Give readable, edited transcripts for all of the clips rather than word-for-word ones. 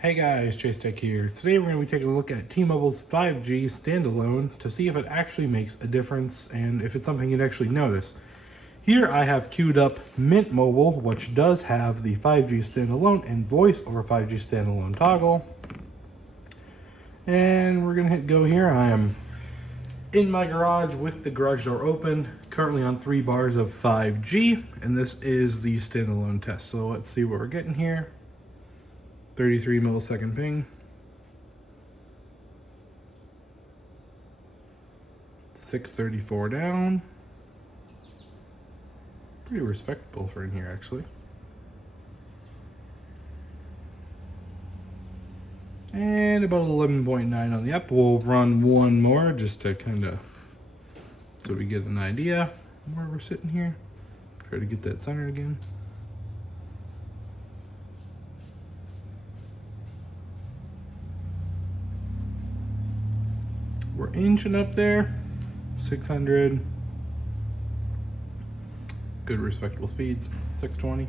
Hey guys, Chase Tech here. Today we're going to be taking a look at T-Mobile's 5G standalone to see if it actually makes a difference and if it's something you'd actually notice. Here I have queued up Mint Mobile, which does have the 5G standalone and voice over 5G standalone toggle. And we're going to hit go here. I am in my garage with the garage door open, currently on 3 bars of 5G, and this is the standalone test. So let's see what we're getting here. 33 millisecond ping. 634 down. Pretty respectable for in here, actually. And about 11.9 on the up. We'll run one more just to kind of, so we get an idea where we're sitting here. Try to get that centered again. We're inching up there, 600. Good respectable speeds, 620.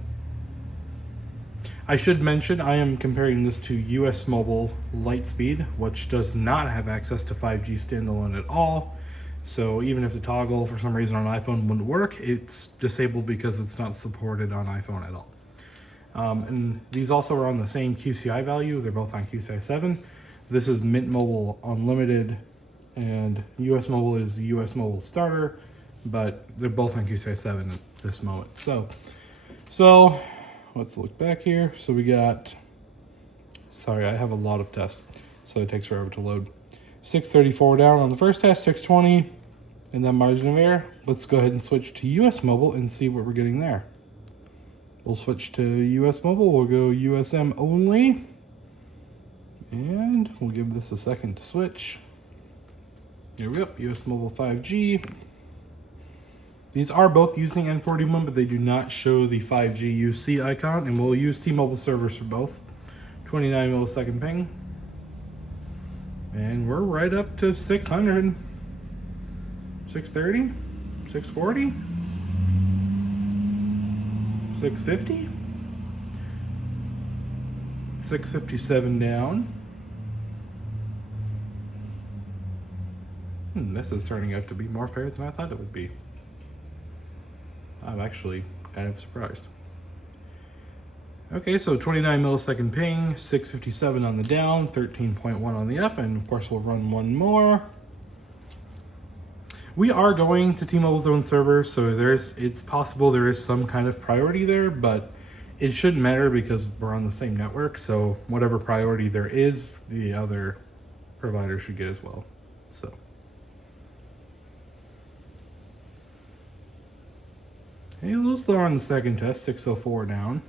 I should mention I am comparing this to US Mobile Lightspeed, which does not have access to 5G standalone at all. So even if the toggle for some reason on iPhone wouldn't work, it's disabled because it's not supported on iPhone at all. And these also are on the same QCI value. They're both on QCI 7. This is Mint Mobile Unlimited, and US Mobile is the US Mobile Starter, but they're both on QCI 7 at this moment. So let's look back here. So we got, sorry, I have a lot of tests, so it takes forever to load. 634 down on the first test, 620, and then margin of error. Let's go ahead and switch to US Mobile and see what we're getting there. We'll switch to US Mobile. We'll go USM only, and we'll give this a second to switch. Here we go, US Mobile 5G. These are both using N41, but they do not show the 5G UC icon, and we'll use T-Mobile servers for both. 29 millisecond ping. And we're right up to 600. 630? 640? 650? 657 down. This is turning out to be more fair than I thought it would be. I'm actually kind of surprised. Okay, so 29 millisecond ping, 657 on the down, 13.1 on the up, and of course we'll run one more. We are going to T-Mobile's own server, so it's possible there is some kind of priority there, but it shouldn't matter because we're on the same network, so whatever priority there is, the other provider should get as well. So. Hey, a little slower on the second test, 604 down.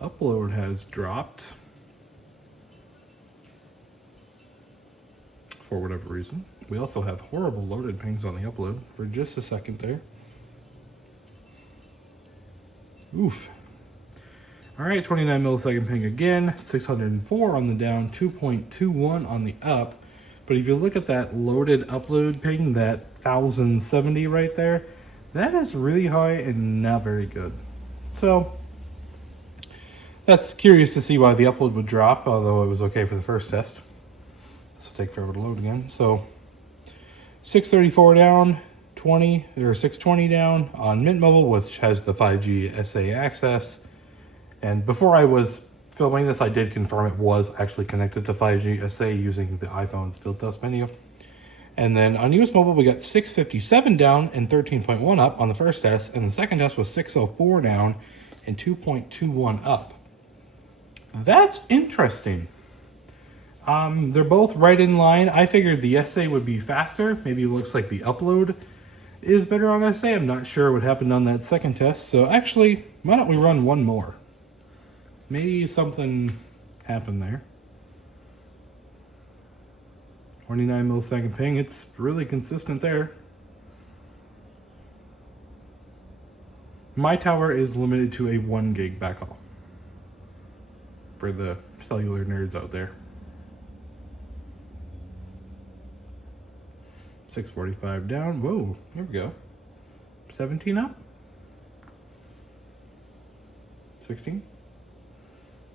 Upload has dropped for whatever reason. We also have horrible loaded pings on the upload for just a second there. Oof. All right, 29 millisecond ping again, 604 on the down, 2.21 on the up. But if you look at that loaded upload ping, that 1070 right there, that is really high and not very good. So that's curious to see why the upload would drop, although it was okay for the first test. This will take forever to load again. So 634 down, 620 down on Mint Mobile, which has the 5G SA access. And before I was filming this, I did confirm it was actually connected to 5G SA using the iPhone's field test menu. And then on US Mobile, we got 657 down and 13.1 up on the first test, and the second test was 604 down and 2.21 up. That's interesting. They're both right in line. I figured the SA would be faster. Maybe it looks like the upload is better on SA. I'm not sure what happened on that second test. So actually, why don't we run one more? Maybe something happened there. 29 millisecond ping, it's really consistent there. My tower is limited to a 1 gig backhaul for the cellular nerds out there. 645 down. Whoa, here we go. 17 up. 16.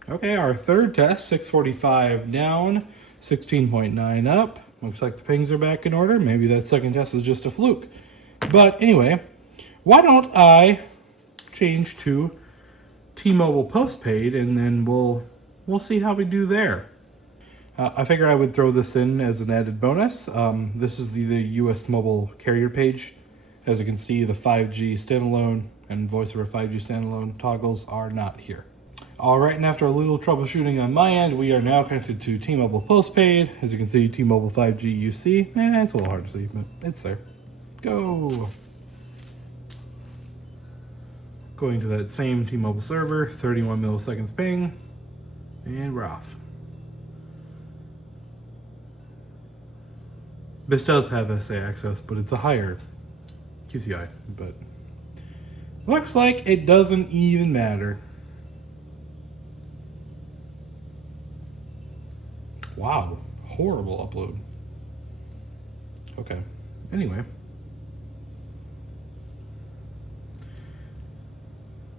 Okay, our third test, 645 down, 16.9 up. Looks like the pings are back in order. Maybe that second test is just a fluke. But anyway, why don't I change to T-Mobile postpaid, and then we'll see how we do there. I figured I would throw this in as an added bonus. This is the U.S. mobile carrier page. As you can see, the 5G standalone and voice over 5G standalone toggles are not here. All right, and after a little troubleshooting on my end, we are now connected to T-Mobile postpaid. As you can see, T-Mobile 5G UC. It's a little hard to see, but it's there. Go. Going to that same T-Mobile server, 31 milliseconds ping, and we're off. This does have SA access, but it's a higher QCI, but looks like it doesn't even matter. Wow, horrible upload. Okay, anyway.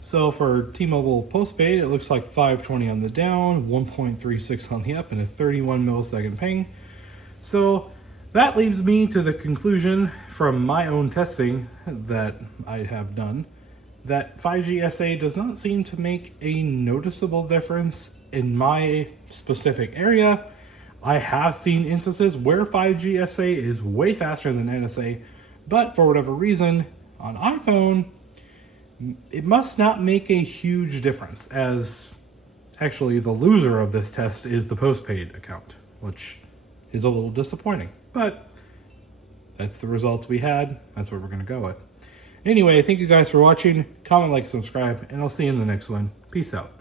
So for T-Mobile postpaid, it looks like 520 on the down, 1.36 on the up, and a 31 millisecond ping. So that leaves me to the conclusion from my own testing that I have done that 5G SA does not seem to make a noticeable difference in my specific area. I have seen instances where 5G SA is way faster than NSA, but for whatever reason, on iPhone, it must not make a huge difference, as actually the loser of this test is the postpaid account, which is a little disappointing. But that's the results we had. That's what we're going to go with. Anyway, thank you guys for watching. Comment, like, subscribe, and I'll see you in the next one. Peace out.